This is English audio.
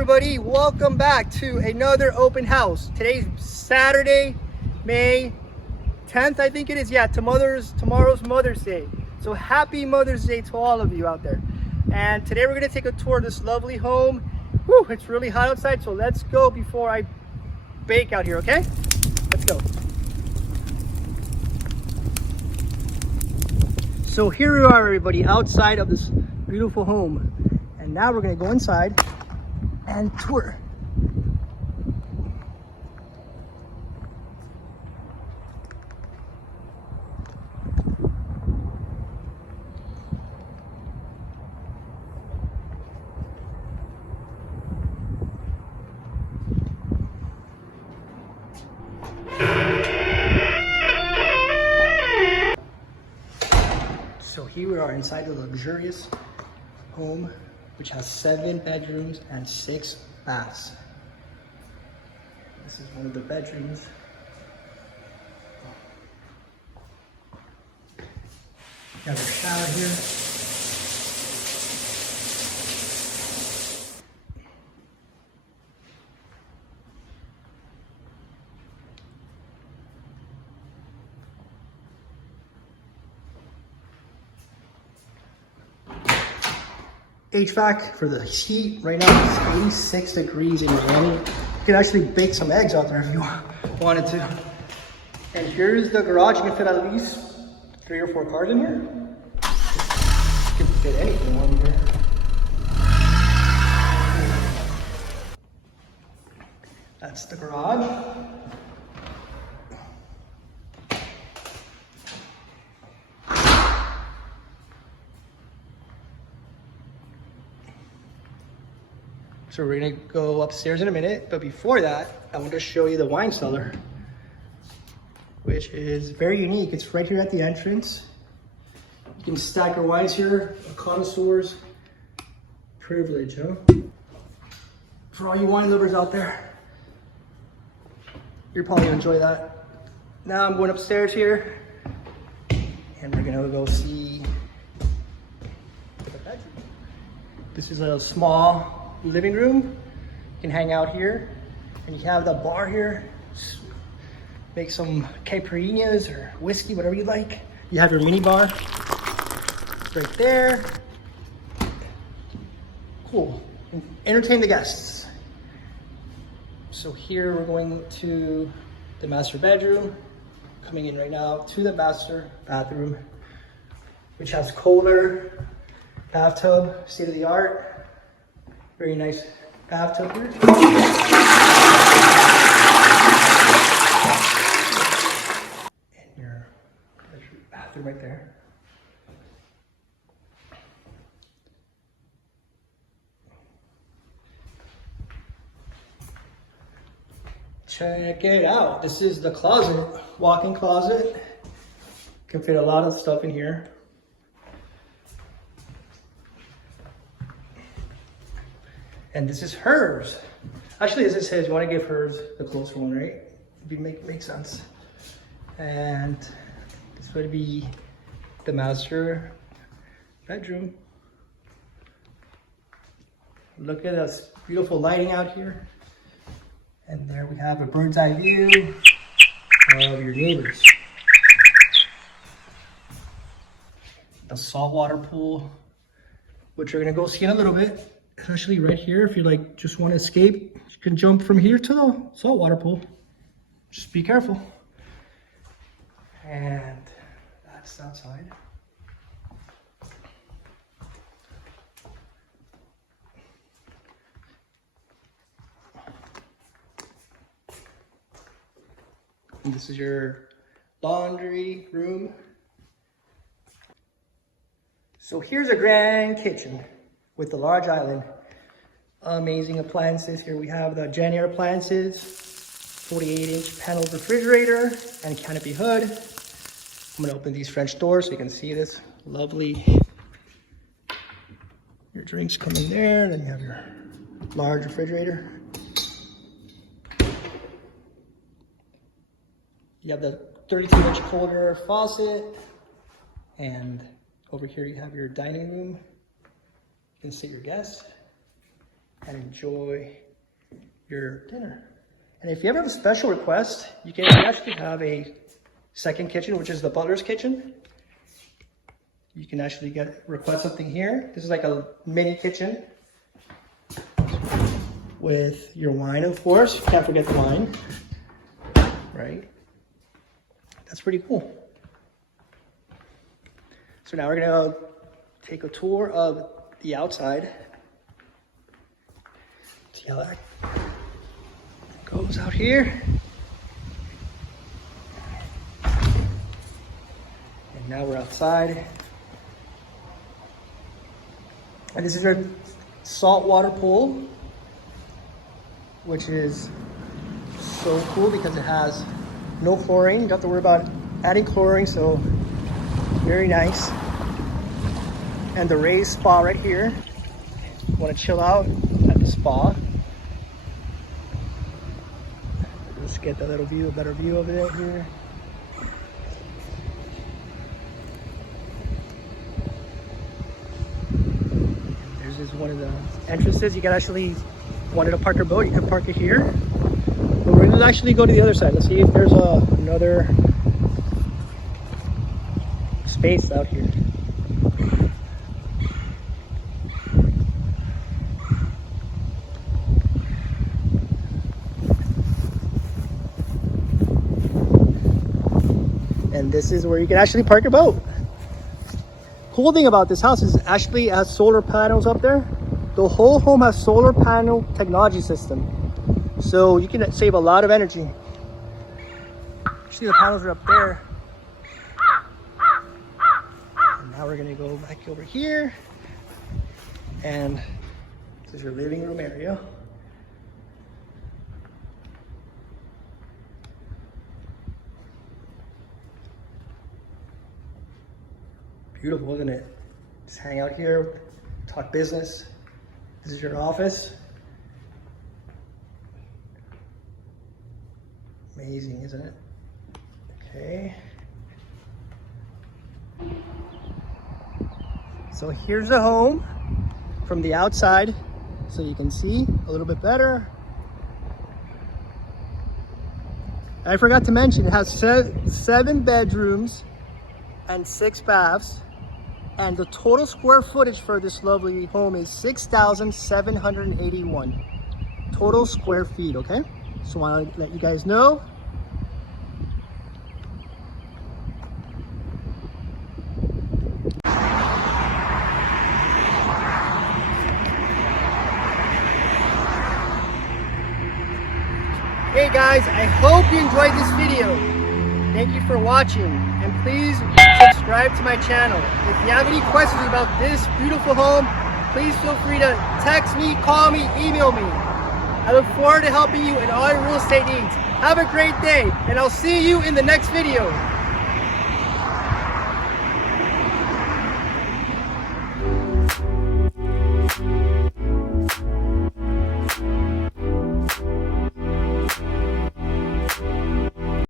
everybody, welcome back to another open house. Today's Saturday, May 10th, I think it is. Yeah, tomorrow's Mother's Day. So happy Mother's Day to all of you out there. And today we're gonna take a tour of this lovely home. Whew, it's really hot outside, so let's go before I bake out here, okay? Let's go. So here we are, everybody, outside of this beautiful home. And now we're gonna go inside and tour. So here we are inside the luxurious home, which has 7 bedrooms and 6 baths. This is one of the bedrooms. You have a shower here. HVAC for the heat. Right now it's 86 degrees in Miami. You could actually bake some eggs out there if you wanted to. And here's the garage. You can fit at least 3 or 4 cars in here. You can fit anything on here. That's the garage. So we're gonna go upstairs in a minute, but before that, I want to show you the wine cellar, which is very unique. It's right here at the entrance. You can stack your wines here, a connoisseur's privilege, huh? For all you wine lovers out there, you're probably gonna enjoy that. Now I'm going upstairs here, and we're gonna go see the bedroom. This is a small living room. You can hang out here, and you have the bar here. Make some caipirinhas or whiskey, whatever you like. You have your mini bar right there. Cool. And entertain the guests. So here we're going to the master bedroom. Coming in right now to the master bathroom, which has Kohler bathtub, state of the art. Very nice bathtub here. And your bathroom right there. Check it out. This is the closet, walk-in closet. Can fit a lot of stuff in here. And this is hers. Actually, as it says, you want to give hers the closer one, right? It'd make sense. And this would be the master bedroom. Look at this beautiful lighting out here. And there we have a bird's eye view of your neighbors. The saltwater pool, which we're gonna go see in a little bit. Especially right here, if you like just want to escape, you can jump from here to the saltwater pool. Just be careful. And that's outside. And this is your laundry room. So here's a grand kitchen with the large island. Amazing appliances. Here we have the Gen Air appliances, 48-inch paneled refrigerator and canopy hood. I'm gonna open these French doors so you can see this lovely. Your drinks come in there, then you have your large refrigerator. You have the 32-inch Kohler faucet, and over here you have your dining room. You can sit your guests. and enjoy your dinner. And if you ever have a special request, you can actually have a second kitchen, which is the Butler's kitchen. You can actually request something here. This is like a mini kitchen with your wine, of course. You can't forget the wine, right? That's pretty cool. So now we're gonna take a tour of the outside. See how that goes out here. And now we're outside. And this is our saltwater pool, which is so cool because it has no chlorine. You don't have to worry about adding chlorine, so very nice. And the raised spa right here. You want to chill out at the spa. Let's get that little view, a better view of it here. There's just one of the entrances. You can actually, wanted to park your boat, you can park it here. But we're gonna actually go to the other side. Let's see if there's another space out here. And this is where you can actually park your boat. Cool thing about this house is it actually has solar panels up there. The whole home has solar panel technology system. So you can save a lot of energy. See, the panels are up there. And now we're gonna go back over here. And this is your living room area. Beautiful, isn't it? Just hang out here, talk business. This is your office. Amazing, isn't it? Okay. So here's the home from the outside, so you can see a little bit better. I forgot to mention, it has 7 bedrooms and 6 baths. And the total square footage for this lovely home is 6,781 total square feet, okay? So I want to let you guys know. Hey guys, I hope you enjoyed this video. Thank you for watching, and please subscribe to my channel. If you have any questions about this beautiful home, please feel free to text me, call me, email me. I look forward to helping you in all your real estate needs. Have a great day, and I'll see you in the next video.